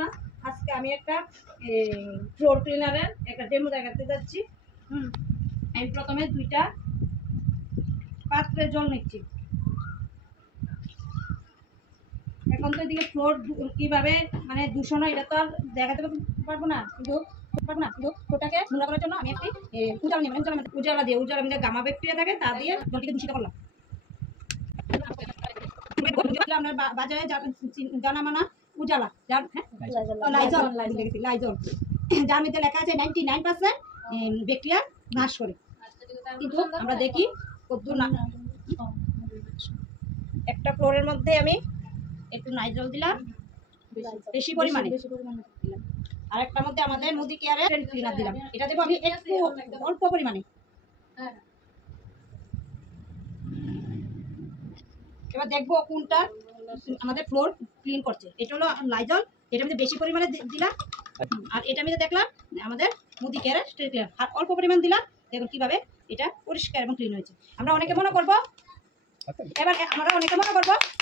না, আজকে আমি একটা ফ্লোর ক্লিনারের একটা ডেমো দেখাতে যাচ্ছি। আমি প্রথমে 2টা পাত্রে জল নিচ্ছি। এখন তো এদিকে ফ্লোর কিভাবে মানে দূষণ হয় এটা তো আর দেখাতে পারবো না, কিন্তু ফ্লোরটাকে নোংরা করার জন্য আমি একটি উজালা দিয়ে গামা ব্যাকটেরিয়া থাকে তা দিয়ে জলটিকে দূষিত করলাম। আপনার বাজারে জানা মানা উজালা, লাইজল, যার মধ্যে লেখা আছে 99% ব্যাকটেরিয়া নাশ করে। কিন্তু আমরা দেখি কদ্দুর না। একটা ফ্লোরের মধ্যে আমি একটু নাইজল দিলাম বেশি পরিমাণে, আর একটার মধ্যে আমাদের মুদি কেয়ারের ক্লিনার দিলাম। এটা দেবো আমি একটু অল্প পরিমাণে। এবার দেখবো কোনটা আমাদের ফ্লোর ক্লিন করছে। এটা হলো লাইজল, এটার মধ্যে বেশি পরিমাণে দিলাম, আর এটার মধ্যে দেখলাম আমাদের মুদি কেয়ারের স্টেট ক্লিনার, আর অল্প পরিমাণ দিলাম। দেখুন কিভাবে এটা পরিষ্কার এবং ক্লিন হয়েছে। আমরা অনেকে মনে করবো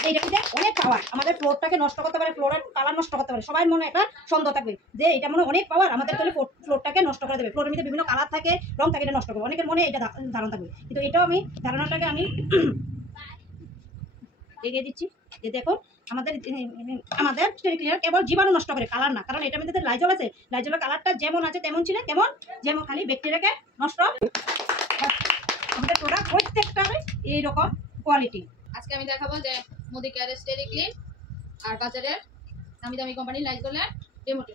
এইটার মধ্যে অনেক পাওয়ার, আমাদের ফ্লোরটাকে নষ্ট করতে পারে, ফ্লোরের কালার নষ্ট করতে পারে। সবাই মনে একটা সন্দেহ থাকবে যে এটা মনে অনেক পাওয়ার, আমাদের তাহলে ফ্লোরটাকে নষ্ট করে দেবে, ফ্লোরের মধ্যে বিভিন্ন কালার থাকে, রং থাকে, এটা নষ্ট করবে। অনেকের মনে এটা ধারণা থাকবে, কিন্তু এটাও আমি ধারণাটাকে আমি এগিয়ে দিচ্ছি যে দেখো আমাদের স্টেট ক্লিনার কেবল জীবাণু নষ্ট করে, কালার না। কারণ এটার মধ্যে লাইজল আছে, লাইজলের কালারটা যেমন আছে তেমন ছিল, যেমন খালি ব্যাকটেরিয়াকে নষ্ট। আমাদের প্রোডাক্ট প্রত্যেকটার এইরকম কোয়ালিটি। আজকে আমি দেখাবো যে মুদি কেয়ারের স্টেরি ক্লিন আর বাজারের দামি দামি কোম্পানির লাইজলের ডেমোটি।